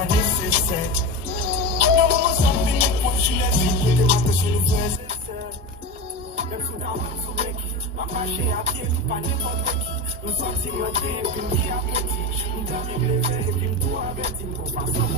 pas nécessaire. Non, maman, ça me fait les points, je suis la vie, de ma tâche, le frère. Même sous ta main, sous bec, ma marché à pied, pas n'importe qui. Nous sortis, moi, puis me dit à petit. Nous avons levé, et puis me tout à bête, il me faut pas s'en